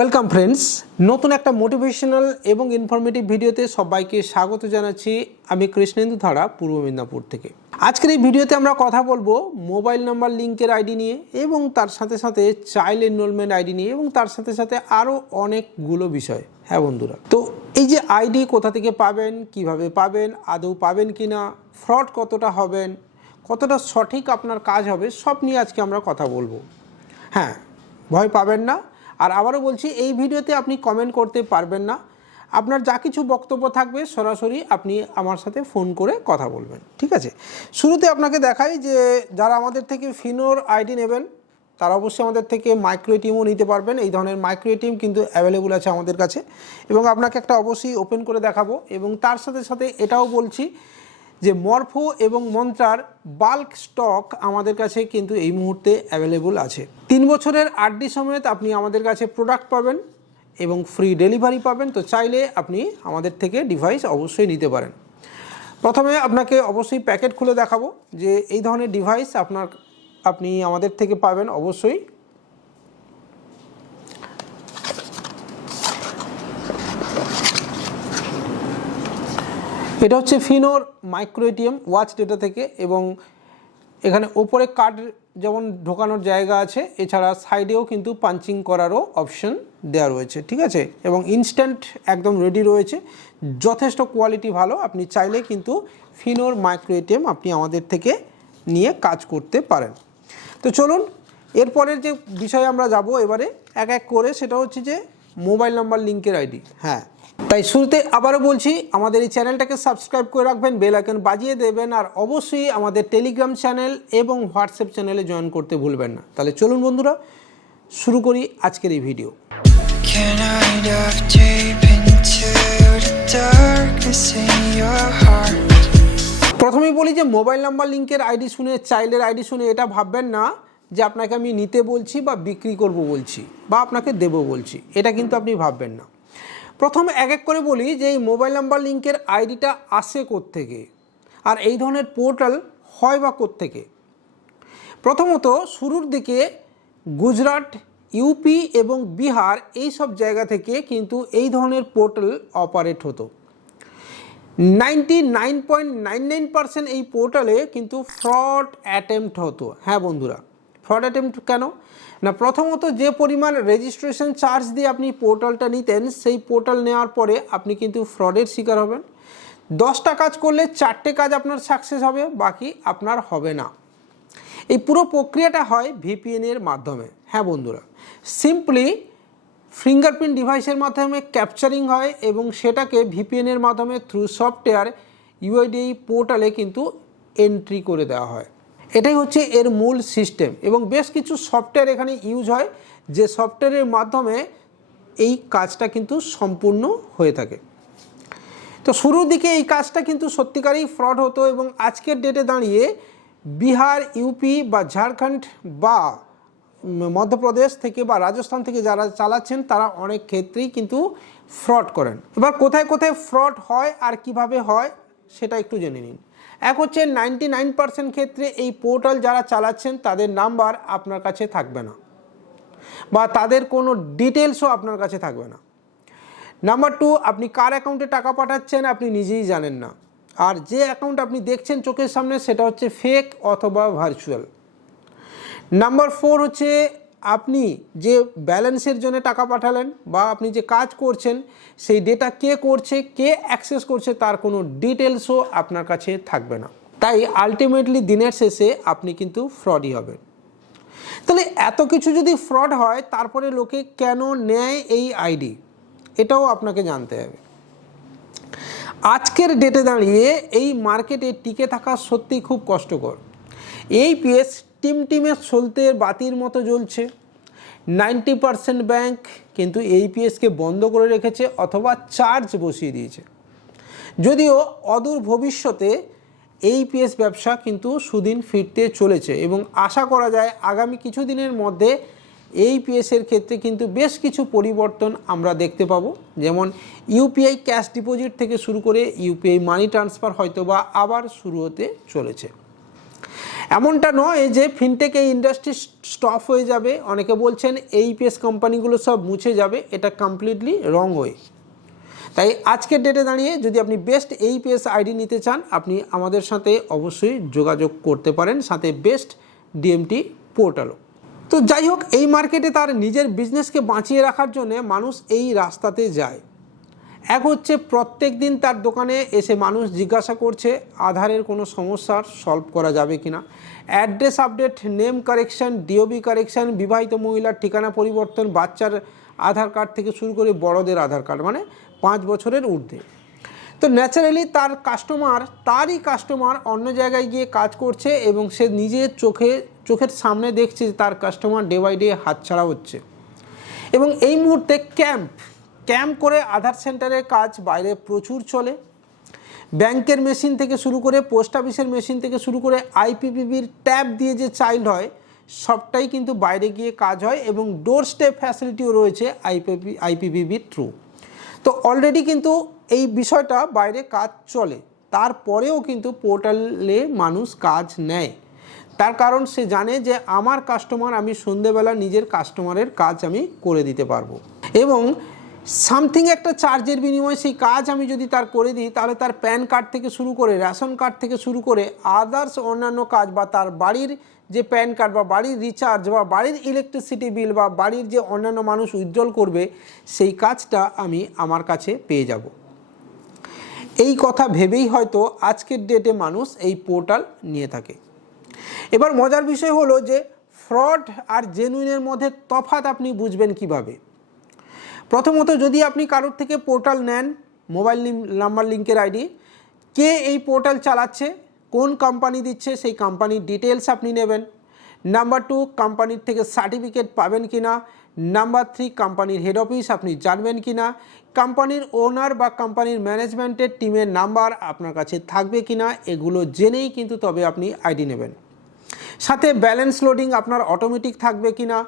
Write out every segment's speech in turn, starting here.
Welcome friends নতুন একটা motivational এবং ইনফরমেটিভ ভিডিওতে সবাইকে স্বাগত জানাচ্ছি আমি কৃষ্ণেন্দু ধারা, পূর্ব মেদিনীপুর থেকে। আজকের এই ভিডিওতে আমরা কথা বলব মোবাইল নাম্বার লিঙ্কের আইডি নিয়ে এবং তার সাথে সাথে চাইল্ড এনরোলমেন্ট আইডি নিয়ে এবং তার সাথে সাথে আরও অনেকগুলো বিষয়। হ্যাঁ বন্ধুরা। তো এই যে আইডি কোথা থেকে পাবেন, কীভাবে পাবেন, আদৌ পাবেন কি না ফ্রড কতটা হবেন, কতটা সঠিক আপনার কাজ হবে, সব নিয়ে আজকে আমরা কথা বলব। হ্যাঁ ভয় পাবেন না। আর আবারও বলছি, এই ভিডিওতে আপনি কমেন্ট করতে পারবেন না। আপনার যা কিছু বক্তব্য থাকবে, সরাসরি আপনি আমার সাথে ফোন করে কথা বলবেন, ঠিক আছে? শুরুতে আপনাকে দেখাই যে, যারা আমাদের থেকে ফিনোর আইডি নেবেন, তারা অবশ্যই আমাদের থেকে মাইক্রো এটিএমও নিতে পারবেন। এই ধরনের মাইক্রো এটিএম কিন্তু অ্যাভেলেবল আছে আমাদের কাছে। এবং আপনাকে একটা অবশ্যই ওপেন করে দেখাবো। এবং তার সাথে সাথে এটাও বলছি যে মরফো এবং মন্ত্রার বাল্ক স্টক আমাদের কাছে কিন্তু এই মুহূর্তে অ্যাভেলেবল আছে। তিন বছরের আরডি সমেত আপনি আমাদের কাছে প্রোডাক্ট পাবেন এবং ফ্রি ডেলিভারি পাবেন। তো চাইলে আপনি আমাদের থেকে ডিভাইস অবশ্যই নিতে পারেন। প্রথমে আপনাকে অবশ্যই প্যাকেট খুলে দেখাবো যে এই ধরনের ডিভাইস আপনার, আপনি আমাদের থেকে পাবেন অবশ্যই। এটা হচ্ছে ফিনোর মাইক্রো এটিএম ওয়াচ ডেটা থেকে এবং এখানে ওপরে কার্ড যেমন ঢোকানোর জায়গা আছে, এছাড়া সাইডেও কিন্তু পাঞ্চিং করারও অপশন দেওয়া রয়েছে, ঠিক আছে? এবং ইনস্ট্যান্ট একদম রেডি রয়েছে। যথেষ্ট কোয়ালিটি ভালো, আপনি চাইলে কিন্তু ফিনোর মাইক্রো এটিএম আপনি আমাদের থেকে নিয়ে কাজ করতে পারেন। তো চলুন, এরপরের যে বিষয়ে আমরা যাব এবারে, এক এক করে, সেটা হচ্ছে যে মোবাইল নাম্বার লিঙ্কের আইডি। হ্যাঁ তাই শুরুতে আবারও বলছি আমাদের এই চ্যানেলটাকে সাবস্ক্রাইব করে রাখবেন বেল আইকন বাজিয়ে দেবেন আর অবশ্যই আমাদের টেলিগ্রাম চ্যানেল এবং হোয়াটসঅ্যাপ চ্যানেলে জয়েন করতে ভুলবেন না। তাহলে চলুন বন্ধুরা শুরু করি আজকের এই ভিডিও? প্রথমেই বলি যে মোবাইল নাম্বার লিঙ্কের আইডি শুনে চাইল্ডের আইডি শুনে এটা ভাববেন না যে আপনাকে আমি নিতে বলছি বা বিক্রি করব বলছি বা আপনাকে দেব বলছি। এটা কিন্তু আপনি ভাববেন না। প্রথম এক এক করে বলি যে এই মোবাইল নাম্বার লিঙ্কের আইডিটা আসে থেকে আর এই ধরনের পোর্টাল হয় বা থেকে প্রথমত শুরুর দিকে গুজরাট, ইউপি এবং বিহার এই সব জায়গা থেকে কিন্তু এই ধরনের পোর্টাল অপারেট হতো। Ninety nine point nine nine percent এই পোর্টালে কিন্তু ফ্রড অ্যাটেম্পট হতো। হ্যাঁ বন্ধুরা, ফ্রড অ্যাটেম্পট কেন? না, প্রথমত যে পরিমাণ রেজিস্ট্রেশন চার্জ দিয়ে আপনি পোর্টালটা নিতেন, সেই পোর্টাল নেওয়ার পরে আপনি কিন্তু ফ্রডের শিকার হবেন। দশটা কাজ করলে চারটে কাজ আপনার সাকসেস হবে, বাকি আপনার হবে না। এই পুরো প্রক্রিয়াটা হয় ভিপিএনের মাধ্যমে। হ্যাঁ বন্ধুরা সিম্পলি ফিঙ্গারপ্রিন্ট ডিভাইসের মাধ্যমে ক্যাপচারিং হয় এবং সেটাকে ভিপিএনের মাধ্যমে থ্রু সফটওয়্যার ইউআইডি পোর্টালে কিন্তু এন্ট্রি করে দেওয়া হয়। এটাই হচ্ছে এর মূল সিস্টেম এবং বেশ কিছু সফটওয়্যার এখানে ইউজ হয় যে সফটওয়্যারের মাধ্যমে এই কাজটা কিন্তু সম্পূর্ণ হয়ে থাকে। তো শুরুর দিকে এই কাজটা কিন্তু সত্যিকারই ফ্রড হতো এবং আজকের ডেটে দাঁড়িয়ে বিহার, ইউপি বা ঝাড়খণ্ড বা মধ্যপ্রদেশ থেকে বা রাজস্থান থেকে যারা চালাচ্ছেন তারা অনেক ক্ষেত্রেই কিন্তু ফ্রড করেন। এবার কোথায় কোথায় ফ্রড হয় আর কীভাবে হয় সেটা একটু জেনে নিন। এক হচ্ছে নাইনটি নাইন পার্সেন্ট ক্ষেত্রে এই পোর্টাল যারা চালাচ্ছেন, তাদের নাম্বার আপনার কাছে থাকবে না। বা তাদের কোনো ডিটেলসও আপনার কাছে থাকবে না। নাম্বার টু আপনি কার অ্যাকাউন্টে টাকা পাঠাচ্ছেন আপনি নিজেই জানেন না। আর যে অ্যাকাউন্ট আপনি দেখছেন চোখের সামনে, সেটা হচ্ছে ফেক অথবা ভার্চুয়াল নাম্বার ফোর হচ্ছে আপনি যে ব্যালেন্সের জন্য টাকা পাঠালেন বা আপনি যে কাজ করছেন, সেই ডেটা কে করছে, কে অ্যাক্সেস করছে তার কোনো ডিটেলসও আপনার কাছে থাকবে না। তাই আলটিমেটলি দিনের শেষে আপনি কিন্তু ফ্রডই হবেন। তাহলে এত কিছু যদি ফ্রড হয়, তারপরে লোকে কেন নেয় এই আইডি এটাও আপনাকে জানতে হবে। আজকের ডেটে দাঁড়িয়ে এই মার্কেটে টিকে থাকা সত্যি খুব কষ্টকর। এই পিএস টিম টিমে চলতে বাতির মতো জ্বলছে। নাইনটি পারসেন্ট ব্যাংক কিন্তু এই পিএসকে বন্ধ করে রেখেছে অথবা চার্জ বসিয়ে দিয়েছে। যদিও অদূর ভবিষ্যতে এই পিএস ব্যবসা কিন্তু সুদিন ফিরতে চলেছে এবং আশা করা যায় আগামী কিছু দিনের মধ্যে এই পিএসের ক্ষেত্রে কিন্তু বেশ কিছু পরিবর্তন আমরা দেখতে পাবো। যেমন ইউপিআই ক্যাশ ডিপোজিট থেকে শুরু করে ইউপিআই মানি ট্রান্সফার হয়তো বা আবার শুরু হতে চলেছে। এমনটা নয় যে ফিনটেক এই ইন্ডাস্ট্রি স্টপ হয়ে যাবে। অনেকে বলছেন এই এইপিএস কোম্পানিগুলো সব মুছে যাবে। এটা কমপ্লিটলি রং ওয়ে তাই আজকের ডেটে দাঁড়িয়ে যদি আপনি বেস্ট এই এইপিএস আইডি নিতে চান, আপনি আমাদের সাথে অবশ্যই যোগাযোগ করতে পারেন। সাথে বেস্ট ডিএমটি পোর্টালও তো যাই হোক, এই মার্কেটে তার নিজের বিজনেসকে বাঁচিয়ে রাখার জন্য মানুষ এই রাস্তাতে যায়। এক হচ্ছে প্রত্যেক দিন তার দোকানে এসে মানুষ জিজ্ঞাসা করছে, আধারের কোনো সমস্যার সলভ করা যাবে কি না address update name correction DOB correction বিবাহিত মহিলার ঠিকানা পরিবর্তন, বাচ্চার আধার কার্ড থেকে শুরু করে বড়দের আধার কার্ড মানে পাঁচ বছরের ঊর্ধ্বে। তো ন্যাচারালি তার কাস্টমার তারই কাস্টমার অন্য জায়গায় গিয়ে কাজ করছে এবং সে নিজে চোখে, চোখের সামনে দেখছে যে তার কাস্টমার ডে বাই ডে হাতছাড়া হচ্ছে। এবং এই মুহূর্তে ক্যাম্প ক্যাম্প করে আধার সেন্টারের কাজ বাইরে প্রচুর চলে। ব্যাংকের মেশিন থেকে শুরু করে পোস্ট অফিসের মেশিন থেকে শুরু করে আইপিপিবির ট্যাব দিয়ে যে চাইল্ড হয়, সবটাই কিন্তু বাইরে গিয়ে কাজ হয় এবং ডোর স্টেপ ফ্যাসিলিটিও রয়েছে আইপিপি আইপিপিবির থ্রু তো অলরেডি কিন্তু এই বিষয়টা বাইরে কাজ চলে। তারপরেও কিন্তু পোর্টালে মানুষ কাজ নেয়। তার কারণ সে জানে যে আমার কাস্টমার, আমি সন্ধেবেলা নিজের কাস্টমারের কাজ আমি করে দিতে পারব। এবং সামথিং একটা চার্জের বিনিময়ে সেই কাজ আমি যদি তার করে দিই, তাহলে তার প্যান কার্ড থেকে শুরু করে, রেশন কার্ড থেকে শুরু করে আদার্স অন্যান্য কাজ বা তার বাড়ির যে প্যান কার্ড বা বাড়ির রিচার্জ বা বাড়ির ইলেকট্রিসিটি বিল বা বাড়ির যে অন্যান্য মানুষ উজ্জ্বল করবে, সেই কাজটা আমি আমার কাছে পেয়ে যাব। এই কথা ভেবেই হয়তো আজকের ডেটে মানুষ এই পোর্টাল নিয়ে থাকে। এবার মজার বিষয় হলো যে ফ্রড আর জেনুইনের মধ্যে তফাৎ আপনি বুঝবেন কীভাবে? প্রথমত যদি আপনি কারোর থেকে পোর্টাল নেন, মোবাইল নাম্বার লিঙ্কের আইডি, কে এই পোর্টাল চালাচ্ছে, কোন কোম্পানি দিচ্ছে, সেই কোম্পানির ডিটেলস আপনি নেবেন। নাম্বার টু, কোম্পানির থেকে সার্টিফিকেট পাবেন কি না নাম্বার থ্রি, কোম্পানির হেড অফিস আপনি জানবেন কি না কোম্পানির ওনার বা কোম্পানির ম্যানেজমেন্টের টিমের নাম্বার আপনার কাছে থাকবে কি না এগুলো জেনেই কিন্তু তবে আপনি আইডি নেবেন। সাথে ব্যালেন্স লোডিং আপনার অটোমেটিক থাকবে কি না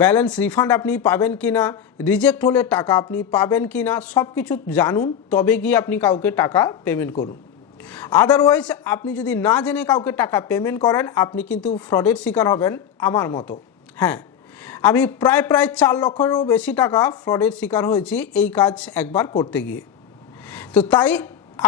ব্যালেন্স রিফান্ড আপনি পাবেন কি না, রিজেক্ট হলে টাকা আপনি পাবেন কি না সব কিছু জানুন, তবে গিয়ে আপনি কাউকে টাকা পেমেন্ট করুন। আদারওয়াইজ আপনি যদি না জেনে কাউকে টাকা পেমেন্ট করেন, আপনি কিন্তু ফ্রডের শিকার হবেন আমার মতো। হ্যাঁ আমি প্রায় প্রায় চার লক্ষেরও বেশি টাকা ফ্রডের শিকার হয়েছি এই কাজ একবার করতে গিয়ে। তো তাই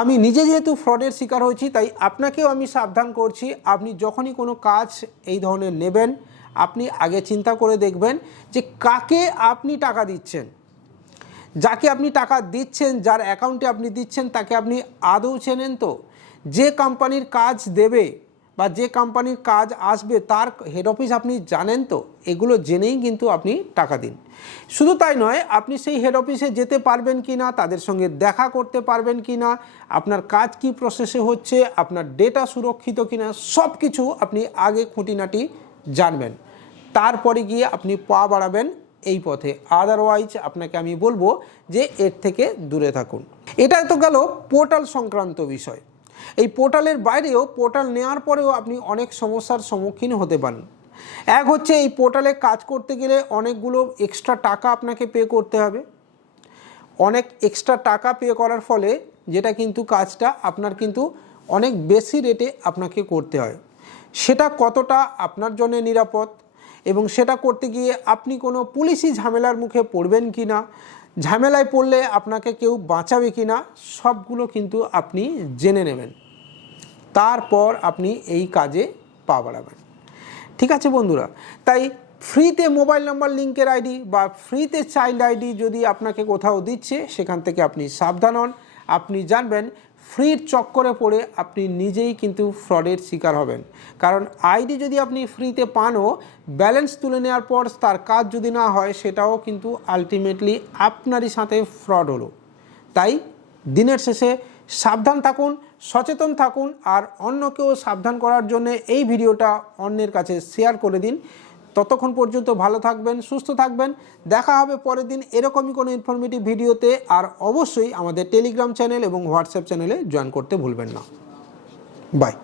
আমি নিজে যেহেতু ফ্রডের শিকার হয়েছি, তাই আপনাকেও আমি সাবধান করছি, আপনি যখনই কোনো কাজ এই ধরনের নেবেন আপনি আগে চিন্তা করে দেখবেন যে কাকে আপনি টাকা দিচ্ছেন। যাকে আপনি টাকা দিচ্ছেন, যার অ্যাকাউন্টে আপনি দিচ্ছেন, তাকে আপনি আদৌ চেনেন তো? যে কোম্পানির কাজ দেবে বা যে কোম্পানির কাজ আসবে, তার হেড অফিস আপনি জানেন তো? এগুলো জেনেই কিন্তু আপনি টাকা দিন। শুধু তাই নয়, আপনি সেই হেড অফিসে যেতে পারবেন কি না, তাদের সঙ্গে দেখা করতে পারবেন কি না, আপনার কাজ কি প্রসেসে হচ্ছে, আপনার ডেটা সুরক্ষিত কি না সব কিছু আপনি আগে খুঁটিনাটি জানবেন। তারপরে গিয়ে আপনি পা বাড়াবেন এই পথে। আদারওয়াইজ আপনাকে আমি বলব যে এর থেকে দূরে থাকুন। এটা তো গেল পোর্টাল সংক্রান্ত বিষয়। এই পোর্টালের বাইরেও পোর্টাল নেওয়ার পরেও আপনি অনেক সমস্যার সম্মুখীন হতে পারেন। এক হচ্ছে এই পোর্টালে কাজ করতে গেলে অনেকগুলো এক্সট্রা টাকা আপনাকে পে করতে হবে। অনেক এক্সট্রা টাকা পে করার ফলে যেটা কিন্তু কাজটা আপনার কিন্তু অনেক বেশি রেটে আপনাকে করতে হয়। সেটা কতটা আপনার জন্য নিরাপদ? এবং সেটা করতে গিয়ে আপনি কোনো পুলিশি ঝামেলার মুখে পড়বেন কি না? ঝামেলায় পড়লে আপনাকে কেউ বাঁচাবে কি না? সবগুলো কিন্তু আপনি জেনে নেবেন। তারপর আপনি এই কাজে পা বাড়াবেন। ঠিক আছে বন্ধুরা, তাই ফ্রিতে মোবাইল নাম্বার লিঙ্কের আইডি বা ফ্রিতে চাইল্ড আইডি যদি আপনাকে কোথাও দিচ্ছে, সেখান থেকে আপনি সাবধান হন। আপনি জানবেন, ফ্রির চক্করে পড়ে আপনি নিজেই কিন্তু ফ্রডের শিকার হবেন। কারণ আইডি যদি আপনি ফ্রিতে পানও, ব্যালেন্স তুলে নেওয়ার পর তার কাজ যদি না হয়, সেটাও কিন্তু আলটিমেটলি আপনারই সাথে ফ্রড হলো। তাই দিনের শেষে সাবধান থাকুন, সচেতন থাকুন, আর অন্যকেও সাবধান করার জন্য এই ভিডিওটা অন্যের কাছে শেয়ার করে দিন। ততক্ষণ পর্যন্ত ভালো থাকবেন, সুস্থ থাকবেন। দেখা হবে পরের দিন এরকমই কোনো ইনফরমেটিভ ভিডিওতে। আর অবশ্যই আমাদের টেলিগ্রাম চ্যানেল এবং হোয়াটসঅ্যাপ চ্যানেলে জয়েন করতে ভুলবেন না। বাই